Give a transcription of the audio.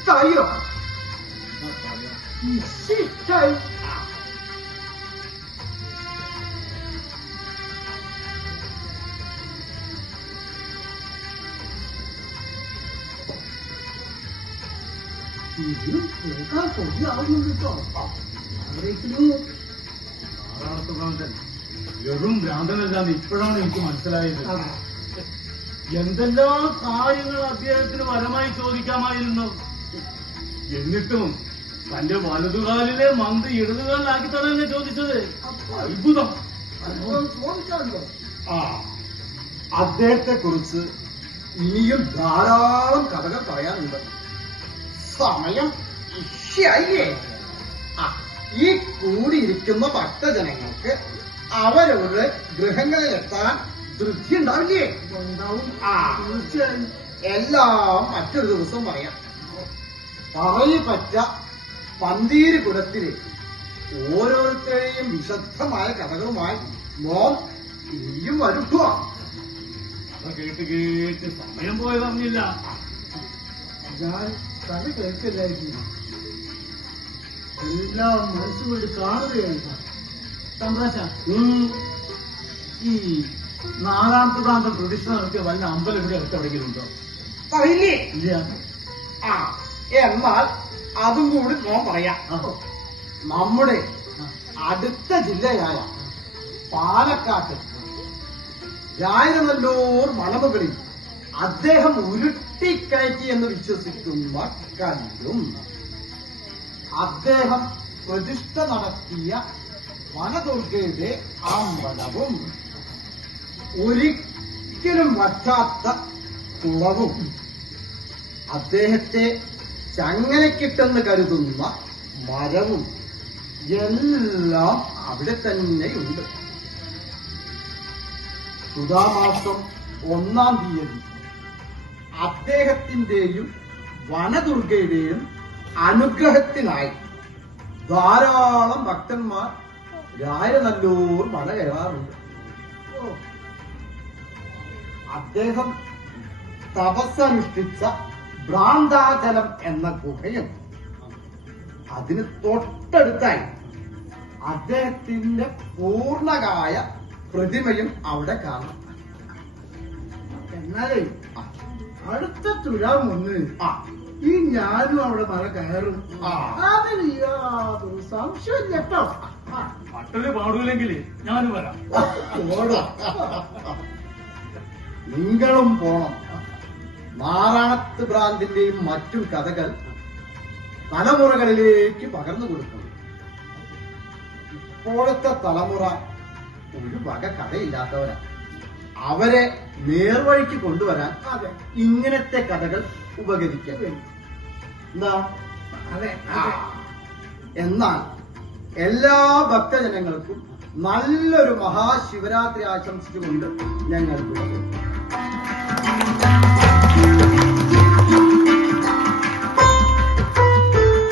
ഇഷ്ടായോ? ഇഷ്ടായി. ഇത് കേൾക്കാൻ കൊതിയാവുന്നുണ്ട് കേട്ടോ. ആഗ്രഹിക്കുന്നു. വെറും ഭ്രാന്തനല്ലാന്ന് ഇപ്പോഴാണ് എനിക്ക് മനസ്സിലായത്. എന്തെല്ലാം കാര്യങ്ങൾ അദ്ദേഹത്തിന് വരമായി ചോദിക്കാമായിരുന്നു. എന്നിട്ടും തന്റെ വലതുകാലിലെ മന്ത് ഇടതുകാലിലാക്കി തന്നെ ചോദിച്ചത് അത്ഭുതം. ചോദിക്കാമല്ലോ. അദ്ദേഹത്തെ കുറിച്ച് ഇനിയും ധാരാളം കഥകൾ പറയാനുണ്ട്. സമയം ഇഷ്യായില്ലേ? ഈ കൂടിയിരിക്കുന്ന ഭക്തജനങ്ങൾക്ക് അവരവരുടെ ഗൃഹങ്ങളിലെത്താൻ ധൃതി ഉണ്ടാവില്ലേ? ഉണ്ടാവും. തീർച്ചയായും. എല്ലാം മറ്റൊരു ദിവസം പറയാം. പറയിപ്പറ്റ പന്തീര് കുലത്തില് ഓരോരുത്തരെയും വിശദമായ കഥകളുമായി മോൻ ഇനിയും വരുത്തുക. അത് കേട്ട് കേട്ട് സമയം പോയതറിഞ്ഞില്ല. ഞാൻ കഥ കേൾക്കില്ലായിരുന്നു. എല്ലാം മനസ്സുകൊണ്ട് കാണുകയായിരുന്നു. തമ്പ്രാശ, ഈ നാലാമത്തെ പ്രാന്തം പ്രതിഷ്ഠ നടത്തിയ വല്ല അമ്പലം ഇവിടെ അടുത്തെവിടെയെങ്കിലുണ്ടോ? പറയില്ലേ? ഇല്ല. എന്നാൽ അതും കൂടി മോൻ പറയാം. നമ്മുടെ അടുത്ത ജില്ലയായ പാലക്കാട്ട് രായനല്ലൂർ മണമുകളിൽ അദ്ദേഹം ഉരുട്ടിക്കയറ്റി എന്ന് വിശ്വസിക്കുന്ന കല്ലും അദ്ദേഹം പ്രതിഷ്ഠ നടത്തിയ വനദുർഗയുടെ അമ്പലവും ഒരിക്കലും വറ്റാത്ത കുളവും അദ്ദേഹത്തെ ചങ്ങലക്കിട്ടെന്ന് കരുതുന്ന മരവും എല്ലാം അവിടെ തന്നെയുണ്ട്. തുലാമാസം 1-ാം തീയതി അദ്ദേഹത്തിന്റെയും വനദുർഗയുടെയും അനുഗ്രഹത്തിനായി ധാരാളം ഭക്തന്മാർ രായനല്ലൂർ മല കയറാറുണ്ട്. അദ്ദേഹം തപസ്സനുഷ്ഠിച്ച ഭ്രാന്താചലം എന്ന ഗുഹയും അതിന് തൊട്ടടുത്തായി അദ്ദേഹത്തിന്റെ പൂർണ്ണകായ പ്രതിമയും അവിടെ കാണാം. എന്നാലേ അടുത്ത തുലാം 1 ഈ ഞാനും അവിടെ മല കയറും. അതിന് യാതൊരു സംശയം കേട്ടോ. പട്ടല് പാടൂലെങ്കിൽ ഞാനും വരാം. നിങ്ങളും പോണം. നാരായണത്ത് ഭ്രാന്തിന്റെയും മറ്റും കഥകൾ തലമുറകളിലേക്ക് പകർന്നു കൊടുക്കണം. ഇപ്പോഴത്തെ തലമുറ ഒരു വക കഥയില്ലാത്തവരാണ്. അവരെ നേർവഴിക്ക് കൊണ്ടുവരാൻ ഇങ്ങനത്തെ കഥകൾ ഉപകരിക്കാം. എന്താ? എന്നാൽ എല്ലാ ഭക്തജനങ്ങൾക്കും നല്ലൊരു മഹാശിവരാത്രി ആശംസിച്ചുകൊണ്ട് ഞങ്ങൾ വിടുന്നു.